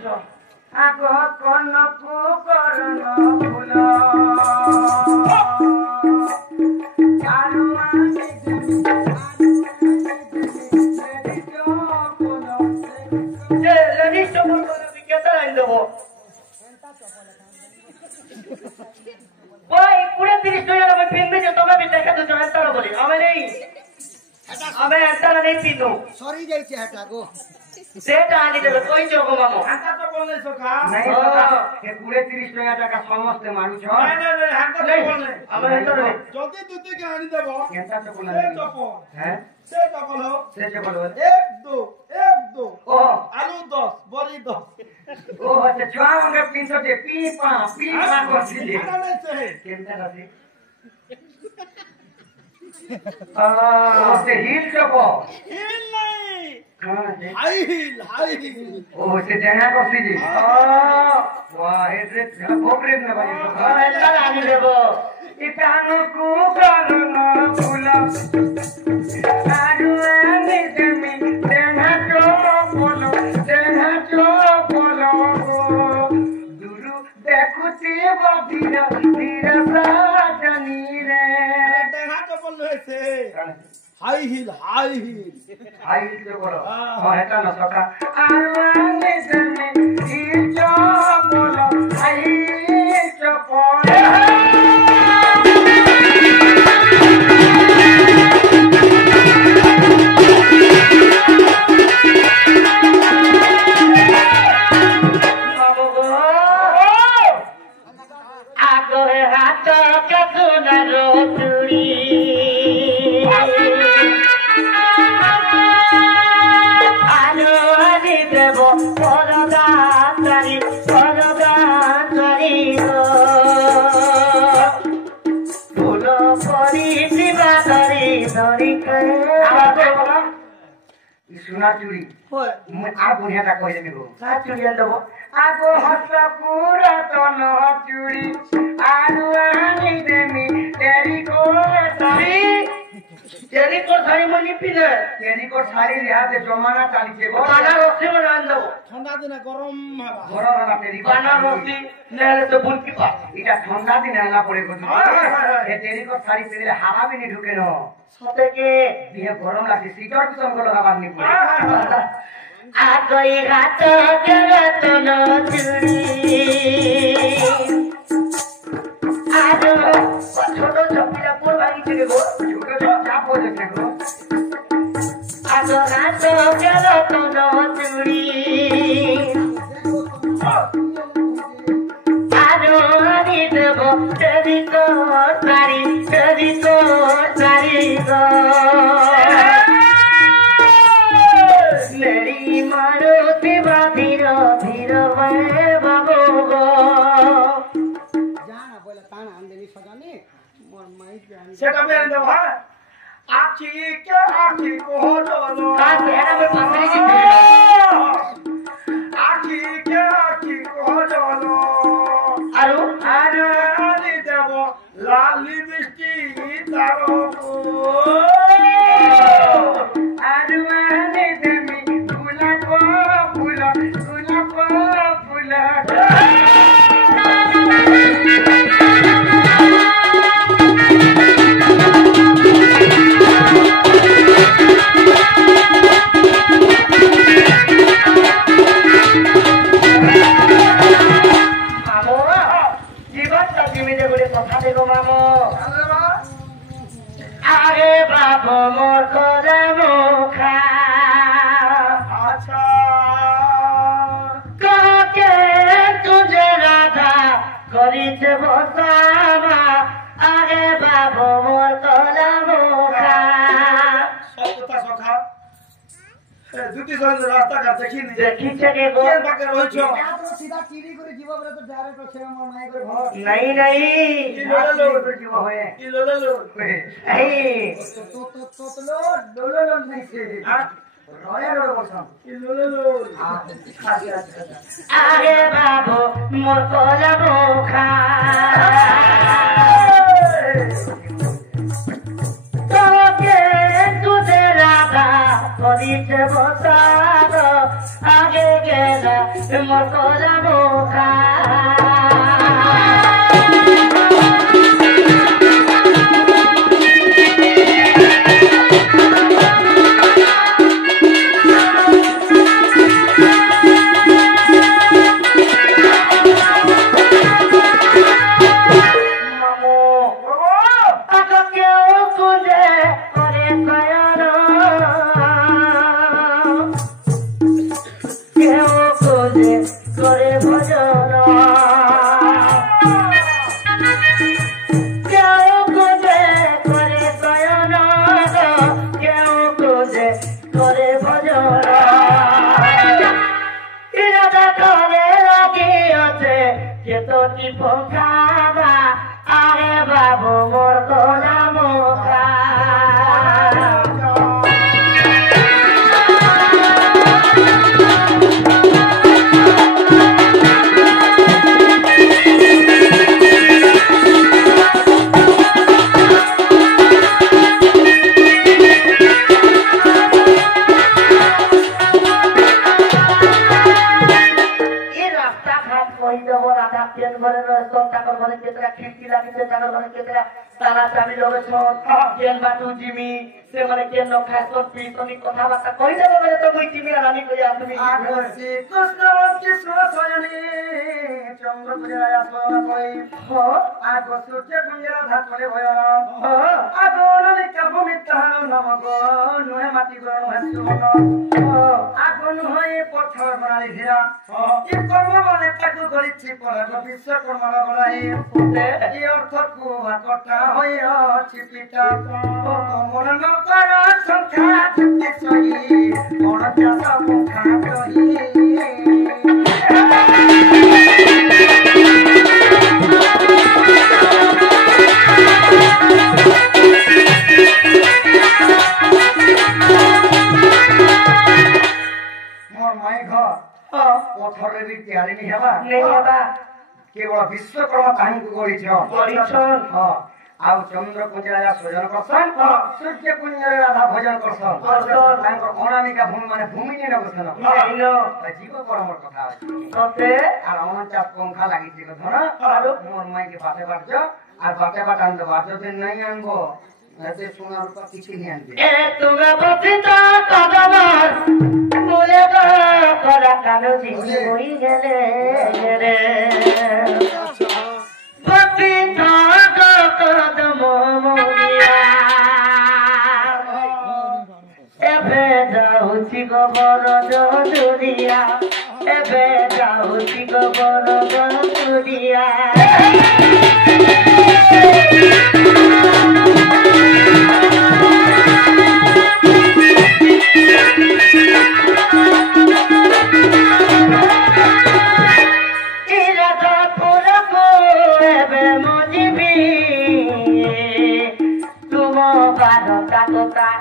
আগ কনকু করণ ফুল আরু আনি লেডিস চপল আমি কেটে আইন দেবো ওই 20-30 টাকা আমি পিনবে যে তোমরা বি দেখা তো জানতারা বলি আমি নেই আমি এন্টারা নেই পিনো সরি যাইছে হাটা গো সেটা আনি দেবে কই চোগো মামু হাঁটা তো বললে সখা নাই সখা এ 20-30 টাকা সমস্ত মানুষ হয় না হাঁটা তো বললে আমার এন্টারা নেই যদি দুটিকে আনি দেব কেনটা তো বলা সে চপল হ্যাঁ সে চপল হোক সে চপল 1 2 ও আলু 10 বড়ি 10 ও আচ্ছা জোয়াঙ্গে পিনতে পি পা করছিলি হাঁটা নাই সে কেনটা আছে से हिल चपो হিল নাই हां হাই হিল ओ से जहां को सीजी वाह हे कोपरे न भाई एला आनी देबो इतानो को करनो फूल आरु आनी देमी देहा चो बोलो दुरु देखुती बधीर धीर साजनी रे দেখা তো বললে সে হাই হিল आई से बोलो हां हेटा न सका आरवाने जमे ई जो बोलो आई चपो आगो हाथ के सुनरो चूड़ी सुना चूड़ी আর বনিয়াটা কই দেবি গো সা চুড়ি আন দেবো আগো হস্ত পুরা তন চুড়ি আরু আনি দেমি তেরি কো শাড়ি মনি পিলে তেরি কো শাড়ি রিহাতে জমানা চালিছে গো কানা রসি মনে আন দেবো ঠান্ডা দিনে গরম হবা গরম না তেরি কানা রসি নেলে তো বুনকি পা এটা ঠান্ডা দিন আলা পড়ে গো এ তেরি কো শাড়ি পেলে হাওয়া বিনি ঢুকে ন সতেকে দিয়ে গরম লাগে সিটর পিছন গুলো লাগাবার নি পড়ে আগই রাত জরতন চুড়ি আরো ছোট চপিলা পুর ভাঙি চলে গো ছোট ছোট চাপ হয়ে যাচ্ছে গো আগো রাত জরতন চুড়ি আরো আনি দেব দেবি তো তারি গো मेरी मारुति धीरो धीरो बे बाबू गो জানা বলে তানা আনদেনি সজানি মোর মাই জান সেটা মেরে দেব হ্যাঁ আখি কে আখি কোহলো का तेरा में पासरी की আখি কে আখি কোহলো आरु আরে আনি দেব লালি মিষ্টি তারো आरु आने देमी फूला जीवन तो जीवित गुड़े कथा देखो मामो आरे बाबू मोर कोरा मुखा আচ্ছা काके तुझे राधा करित बसावा आरे बाबू मोर कोरा मुखा সত্যতা সখা দুটি সঙ্গে রাস্তাঘাট দেখিনি देखी छे के गो কে বাকে রইছ তো সিধা চিড়ি করে জীব বলে তো ডাইরেক্ট আছে আমার মাই করে ঘর नहीं नहीं लोलो जीव होए কি লোলো এই তো লো নাই সে হ্যাঁ রয়া রয়া বসম কি লোলো আরে বাবু মোর কোরা মুখা তোকে তুঝে রাধা করিতে বসাব আগে লাগে না মোর কলা মুখা কথাবার্তা কই দেবো বলে তো বই চিমি রানী কই তুমি কৃষ্ণ কৃষ্ণ সজনী চন্দ্র পূজা আসন কই আগ সূর্য কুঞ্জরা ধাতরে ভয়রাম আগ নলিকা ভূমি তাহার নমক নুহে মাটি গণ হেসুমন আগ নুহে পথর বনালি ধীরা ই কর্ম মানে তাকু করিছি পরাগ বিশ্বকর্মার বলাই ই অর্থ কুয়া কটা হই চিপিতা কমল নকর সংখ্যা চুক্তি সহি অনচাস মুখা কহি মোর মাই ঘর পথরে বি তৈয়ারি নি হেবা কেবল বিশ্বকর্মা তাহাଙ୍କୁ গড়িছন ଆଉ ଚନ୍ଦ୍ର କୁଞ୍ଜରା ସୃଜନ କରସନ୍ ସୂର୍ଯ୍ୟ କୁଞ୍ଜରେ ରାଧା ଭଜନ କରସନ୍ ତାଙ୍କର ଅନାମିକା ଭୂମି ମାନେ ଭୂମି ନି ନବସନ ଜୀବ କର ମୋର କଥା ଅଛି আর 49 পঙ্খা লাগিছে ধর আর মোর মাইকে বাটে বাটজ আর বাটে বাট আনতে বাটজ দিন নাই আনবো এতে সোনার রূপা কিছু নি আনবে এ তুমি বপিত কদমর মুলে করা কালো দিছি হই গেলে রে বপিত কদম মুলিয়া এবে যাউছি গোবর দুরিয়া এবে যাউছি গোবর দুরিয়া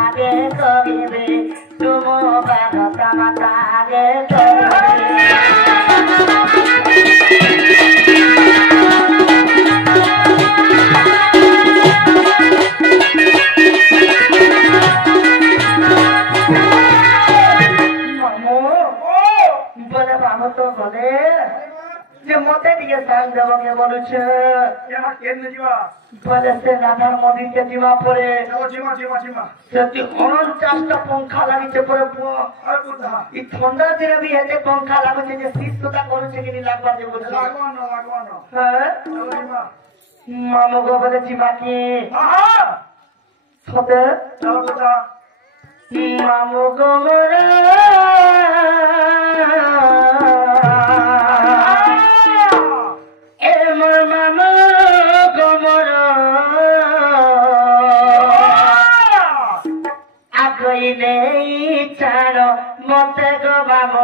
আগে করিবে তুম বারতা মাতা আগে বলে বাবু তো বলে যে মতে দিয়ে স্থান দেবকে বলছে বলে সে রাধার মন্দিরকে জিমা পড়ে সেটি 49টা পঙ্খা লাগিছে পরে এই ঠান্ডা দিনে বি এতে পঙ্খা লাগুছে যে শীতটা করছে কি লাগবা যে বলছে হ্যাঁ মামু গো বলে জিমা কি সতে মামু গো মরে ছাড় মতে গো বাম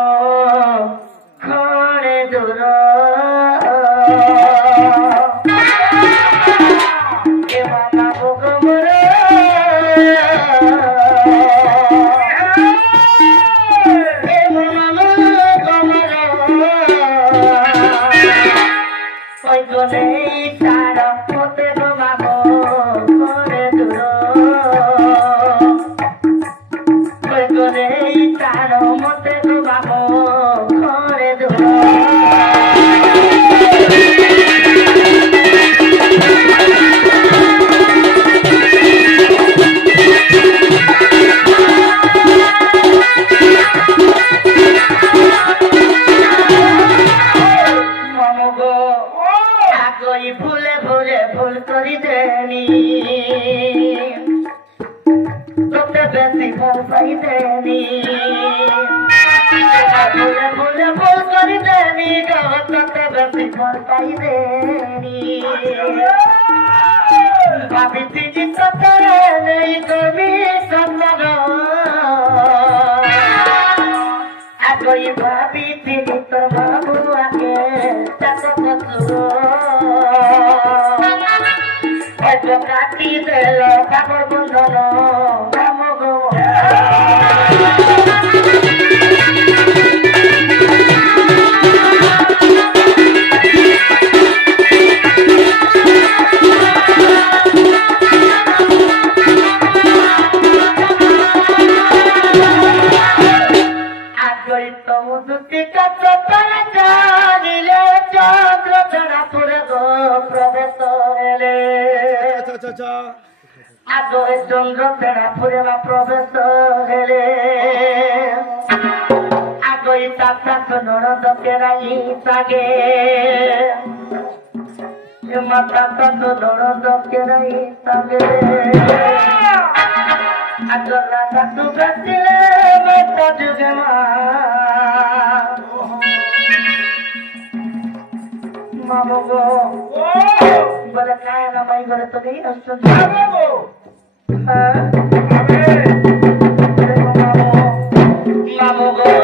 ঘরে দূর এ মামা গো মরে এ মামা গো মরে ওই গনে ছাড় মতে গো বাম ঘরে দূর করে তার মতে বাবু Mamu go